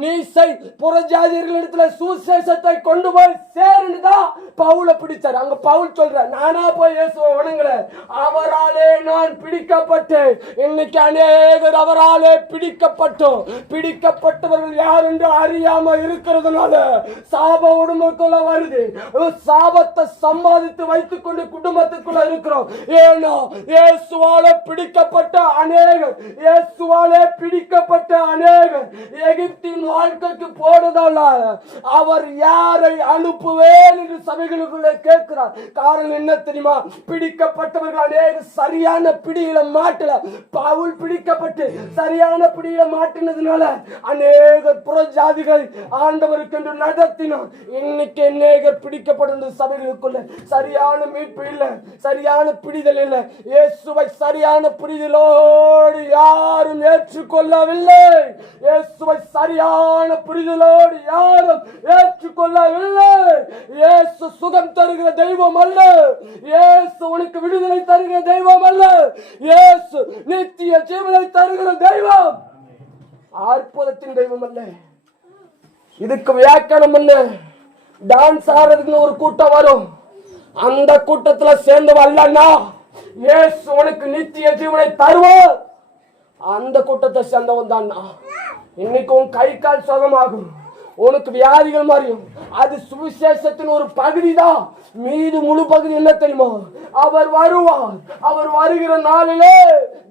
நீ செய், புறஜாதியர்களிடத்துல சுவிசேஷத்தை கொண்டு போய் சேருதான் பவுல பிடிச்சார். அங்க பவுல் சொல்ற, நானா போய் இயேசுவை வணங்கல, அவராலே நான் பிடிக்கப்பட்டேன். இன்னைக்கு அநேகர் அவராலே பிடிக்கப்பட்டோம். பிடிக்கப்பட்டவர்கள் யார் என்று அறியாம இருக்கிறதுனால சாப உடம்புக்குள்ள வருது. சாபத்தை சம்பாதித்து வைத்துக் கொண்டு குடும்பத்துக்குள்ள இருக்கிறோம். ஏன்னா இயேசுவாலே பிடிக்கப்பட்ட அநேகர், இயேசுவாலே பிடிக்கப்பட்ட அநேகர் எகிப்தின் வாழ்க்கைக்கு போனதால அவர் யாரை அனுப்புவேன் என்று சபைகளுக்குள்ளே கேட்கிறார். காரணம் என்ன தெரியுமா? பிடிக்கப்பட்டவர்கள் அநேக சரியான பிடியில மாட்டல. பவுல் பிடிக்கப்பட்டு சரியான பிடியில மாட்டினதுனால அநேக புறஜாதிகள் ஆண்டவருக்கு என்று நடத்தினார். இன்னைக்கு அநேகர் பிடிக்கப்பட்ட சபைகளுக்குள்ள சரியான மீட்பு இல்லை, சரியான பிடிதல் இல்லை. இயேசுவை சரியான புரிதலோடு யாரும் ஏற்றுக்கொள்ளவில்லை. இயேசுவை சரியான புரிதலோடு யாரும் ஏற்றுக்கொள்ளவில்லை. இயேசு சுகம் தருகிற தெய்வம் அல்ல. இயேசு உனக்கு விடுதலை தருகிற தெய்வம் அல்ல. இயேசு நித்திய ஜீவனை தருகிற தெய்வம், அற்புதத்தின் தெய்வம் அல்ல. இதுக்கு வியாக்கியானம் என்ன? டான்ஸ் ஆடுறதுக்குன்னு ஒரு கூட்டம் வரும். அந்த கூட்டத்துல சேர்ந்து வரலன்னா இயேசு உனக்கு நித்திய ஜீவனை தருவார். அந்த கூட்டத்தை சேர்ந்தவன் தான். இன்னைக்கு உன் கை கால் சுகமாகும், உனக்கு வியாதிகள் மாறியும். அது சுவிசேஷத்தின் ஒரு பகுதி தான். மீது முழு பகுதி என்ன தெரியுமா? அவர் வருவார். அவர் வருகிற நாளிலே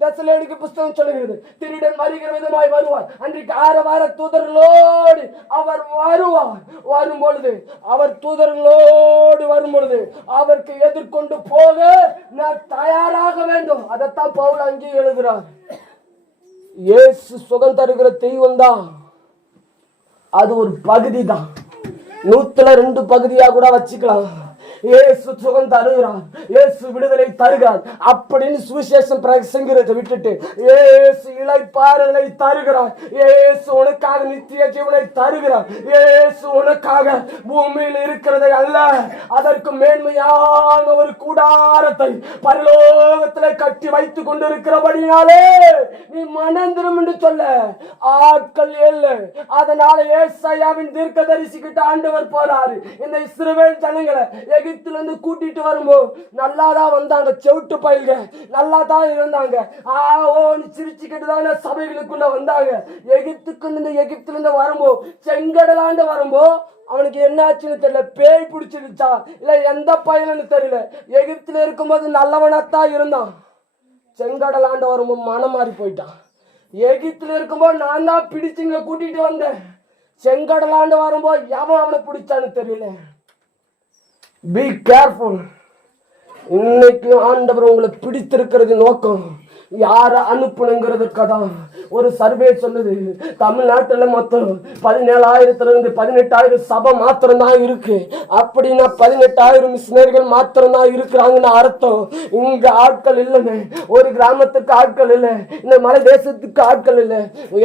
தெசலோனிக்கேயர் புத்தகம் சொல்லுகிறது, திருடன் வருகிற விதமாய் வருவார். அன்றைக்கு ஆரவார தூதர்களோடு அவர் வருவார். வரும்பொழுது அவர் தூதர்களோடு வரும்பொழுது அவருக்கு எதிர்கொண்டு போக நான் தயாராக வேண்டும். அதைத்தான் பவுல் அங்கே எழுதுகிறார். இயேசு சுகம் தருகிற தெய்வம் தான். அது ஒரு பகுதி தான். 102 பகுதியா கூட வச்சுக்கலாம். இயேசு சுகம் தருகிறார், இயேசு விடுதலை தருகிறார் அப்படின்னு சுவிசேஷம் பிரசங்கிறதை விட்டுட்டு இயேசு இளைப்பாறுதலை தருகிறார், இயேசு உனக்காக நித்திய ஜீவனை தருகிறார், இயேசு உனக்காக பூமியில் இருக்கிறதை அல்ல அதற்கு மேன்மையான ஒரு கூடாரத்தை பரலோகத்தில் கட்டி வைத்துக் கொண்டிருக்கிறபடினாலே நீ மனந்திரும் என்று சொல்ல ஆட்கள் இல்லை. அதனால ஏசாயாவின் தீர்க்கதரிசிக்கிட்ட ஆண்டவர் போறாரு. இந்த இஸ்ரவேல் ஜனங்களை எகிப்திலிருந்து கூட்டிட்டு வரும்போது நல்லாதான் வந்தாங்க. செவிட்டு பயில்க நல்லா தான் இருந்தாங்க. சிரிச்சுக்கிட்டு தான் சபைகளுக்குள்ள வந்தாங்க. எகிப்திலிருந்து வரும்போது செங்கடலாண்டு வரும்போது அவனுக்கு என்ன ஆச்சுன்னு தெரியல. பேய் பிடிச்சிருச்சா இல்ல எந்த பயிலன்னு தெரியல. எகிப்தில இருக்கும்போது நல்லவனாத்தான் இருந்தான். செங்கடலாண்டு வரும்போது மனம் மாறி போயிட்டான். எகிப்தில இருக்கும்போது நான் தான் பிடிச்சுங்க கூட்டிட்டு வந்தேன். செங்கடலாண்டு வரும்போது எவன் அவனை பிடிச்சான்னு தெரியல. Be careful. இன்னைக்கு ஆண்டவர் உங்களை பிடித்திருக்கிறது நோக்கம் யார அனுப்பணுங்கிறதுக்காக ஒரு சர்வே சொல்லுது. தமிழ்நாட்டில் மொத்தம் 17,000 18,000 சபை மாத்திரம் தான் இருக்கு. அப்படின்னா 18,000 மிஷினரிகள் மாத்திரம் தான் இருக்கிறாங்கன்னு அர்த்தம். இங்க ஆட்கள் இல்லைன்னு, ஒரு கிராமத்துக்கு ஆட்கள் இல்லை, இந்த மலை தேசத்துக்கு ஆட்கள் இல்லை.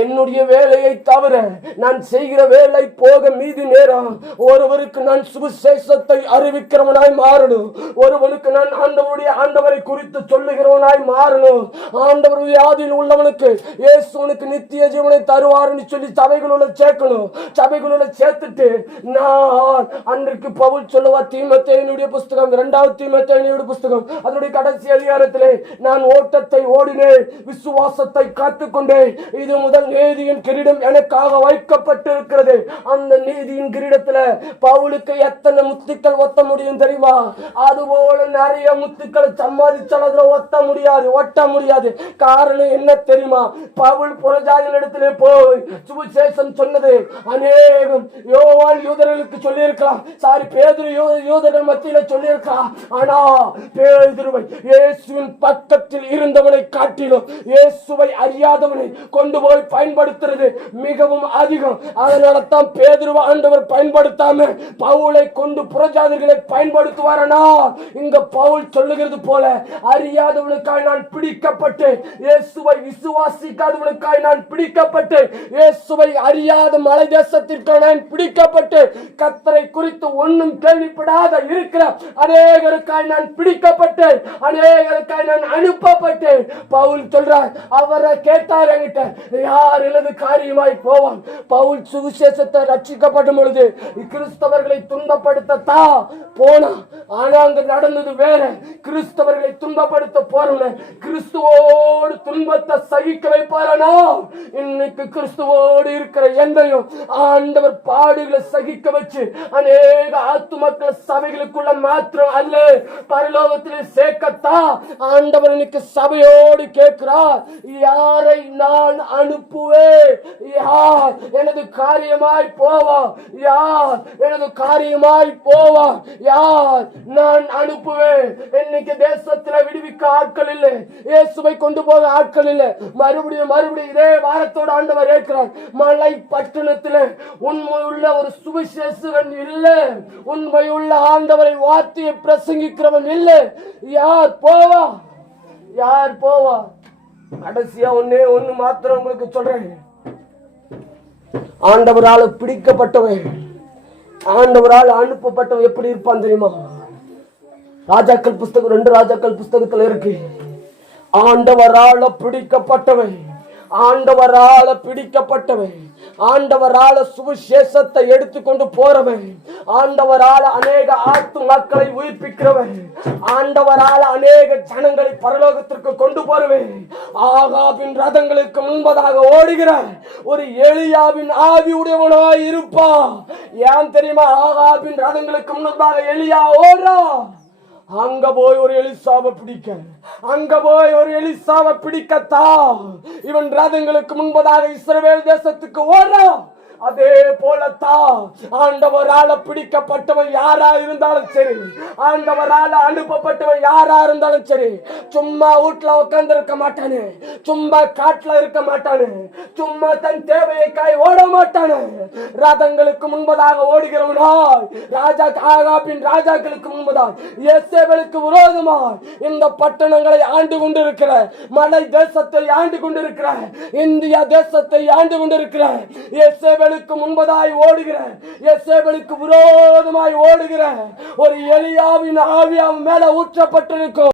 என்னுடைய வேலையை தவிர நான் செய்கிற வேலை போக மீதி நேரம் ஒருவருக்கு நான் சுவிசேஷத்தை அறிவிக்கிறவனாய் மாறணும். ஒருவனுக்கு நான் ஆண்டவரை குறித்து சொல்லுகிறவனாய் மாறணும். ஆண்டவர் வியாதியில் உள்ளவனுக்கு இயேசு உனக்கு நித்திய ஜீவனை தருவார்னு சொல்லி சபைகளுள்ள சேர்க்கணும். சபைகளுள்ள சேர்த்துட்டு நான் அன்றைக்கு பவுல் சொல்லுவா தீமோத்தேயுடைய புஸ்தகம் 2 தீமோத்தேயுடைய புஸ்தகம் அதனுடைய கடைசி அதிகாரத்திலே நான் ஓட்டத்தை ஓடினேன், விசுவாசத்தை காத்துக்கொண்டேன், இது முதல் நீதியின் கிரீடம் எனக்காக வைக்கப்பட்டிருக்கிறது. அந்த நீதியின் கிரீடத்துல பவுலுக்கு எத்தனை முத்துக்கள் ஒத்த முடியும் தெரியுமா? அதுபோல நிறைய முத்துக்களை சம்பாதிச்சாலும் ஒட்ட முடியாது. காரணம் என்ன தெரியுமா? பவுல் புறஜாதிகள் இடத்திலே போய் சுவிசேஷம் சொன்னது அநேகம் யோவான் யூதர்களுக்கு சொல்லி இருக்கலாம். பேதுரு யூதர்கள் மத்தியில சொல்லி இருக்கலாம். ஆனா பேதுருவை இயேசுவின் பக்கத்தில் இருந்தவனை காட்டிலும் இயேசுவை அறியாதவனை கொண்டு போய் பயன்படுத்துறது மிகவும் அதிகம். அதனால தான் பேதுருவை ஆண்டவர் பயன்படுத்தாம பவுலை கொண்டு புறஜாதிகளை பயன்படுத்துவாரனா? இங்க பவுல் சொல்லுகிறது போல அறியாதவனுக்காக நான் பிடிக்கப்பட்ட பிடிக்கப்பட்டேன். இயேசுவை விசுவாசிக்காதவனுக்காய் நான் பிடிக்கப்பட்டேன். இயேசுவை அறியாத மலை தேசத்திற்கு நான் பிடிக்கப்பட்டேன். கர்த்தரை குறித்து ஒன்னும் கேள்விப்படாத இருக்கிற அநேகருக்காய் நான் பிடிக்கப்பட்டேன். அநேகருக்காய் நான் அனுப்பப்பட்டேன். பவுல் சொல்றார், அவரை கேட்டார் என்கிட்ட, யார் எனது காரியமாய் போவான்? பவுல் சுவிசேஷத்தை ரட்சிக்கப்படும் பொழுது கிறிஸ்தவர்களை துன்பப்படுத்தத்தா போனா. ஆனா அங்க நடந்தது வேற. கிறிஸ்தவர்களை துன்பப்படுத்த போறவன கிறிஸ்துவோடு துன்பத்தை சகிக்க வைப்பாரனா? இன்னைக்கு கிறிஸ்துவோடு இருக்கிற என்னையும் ஆண்டவர் பாடுகளை சகிக்க வச்சு அநேக ஆத்துமக்கள் சபைகளுக்குள்ள மாத்திரம் அல்ல, பரலோகத்திலே சேர்க்கத்தா ஆண்டவர் இன்னைக்கு சபையோடு கேட்கிறார், யாரை நான் அனுப்புவேன்? யார் எனது காரியமாய் போவா? யார் எனது காரியமாய் போவா? யார் நான் அனுப்புவேன்? இன்னைக்கு தேசத்துல விடுவிக்க ஆட்கள் இல்லை, இயேசுவை கொண்டு போக ஆட்கள் இல்லை. மறுபடியும் இதே வாரத்தோட ஆண்டவர் இருக்கிறார். மலை பட்டணத்துல உண்மையுள்ள ஒரு சுவிசேஷகன் இல்லை, உண்மையுள்ள ஆண்டவரை வார்த்தையை பிரசங்கிக்கிறவன் இல்லை. யார் போவா? யார் போவா? கடைசியா ஒன்னு மாத்திரம் உங்களுக்கு சொல்றேன். ஆண்டவரால் பிடிக்கப்பட்டவன், ஆண்டவரால் அனுப்பப்பட்டவன் எப்படி இருப்பான் தெரியுமா? ராஜாக்கள் புஸ்தகம் 2 ராஜாக்கள் புஸ்தகத்துல இருக்கு. ஆண்டவரால பிடிக்கப்பட்டவன், ஆண்டவரால பிடிக்கப்பட்டவன், ஆண்டவரால சுவிசேஷத்தை எடுத்துக்கொண்டு போறவன், ஆண்டவரால அநேக ஆத்து மக்களை உயிர்ப்பிக்கிறவன், ஆண்டவரால அநேக ஜனங்களை பரலோகத்திற்கு கொண்டு போறவன், ஆகாபின் ரதங்களுக்கு முன்பதாக ஓடுகிற ஒரு எலியாவின் ஆவி உடையவனாய் இருப்பா. ஏன் தெரியுமா? ஆகாபின் ரதங்களுக்கு முன்பதாக எலியா ஓடுறா. அங்க போய் ஒரு எலிசாவை பிடிக்க, அங்க போய் ஒரு எலிசாவை பிடிக்கத்தா இவன் ரதங்களுக்கு முன்பதாக இஸ்ரவேல் தேசத்துக்கு ஓடுறான். அதே போலத்தான் ஆண்டவரால பிடிக்கப்பட்டவன் யாரா இருந்தாலும் சரி, ஆண்டவரால அனுப்பப்பட்டவன் யாரா இருந்தாலும் சரி, சும்மா வீட்டுல உட்கார்ந்து இருக்க மாட்டானு, சும்மா காட்டுல இருக்க மாட்டானு, சும்மா தன் தேவையைக்காய் ஓட மாட்டானு. ரதங்களுக்கு முன்பதாக ஓடுகிறவனா ஆகாபின் ராஜாக்களுக்கு முன்பதாக யேசேபேலுக்கு விரோதமாய் இந்த பட்டணங்களை ஆண்டு கொண்டிருக்கிற, மலை தேசத்தை ஆண்டு கொண்டிருக்கிற, இந்தியா தேசத்தை ஆண்டு கொண்டிருக்கிற யேசேபேல் முன்பதாய் ஓடுகிற, யேசேபேலுக்கு விரோதமாய் ஓடுகிற ஒரு எலியாவின் ஆவி அவன் மேல ஊற்றப்பட்டிருக்கும்.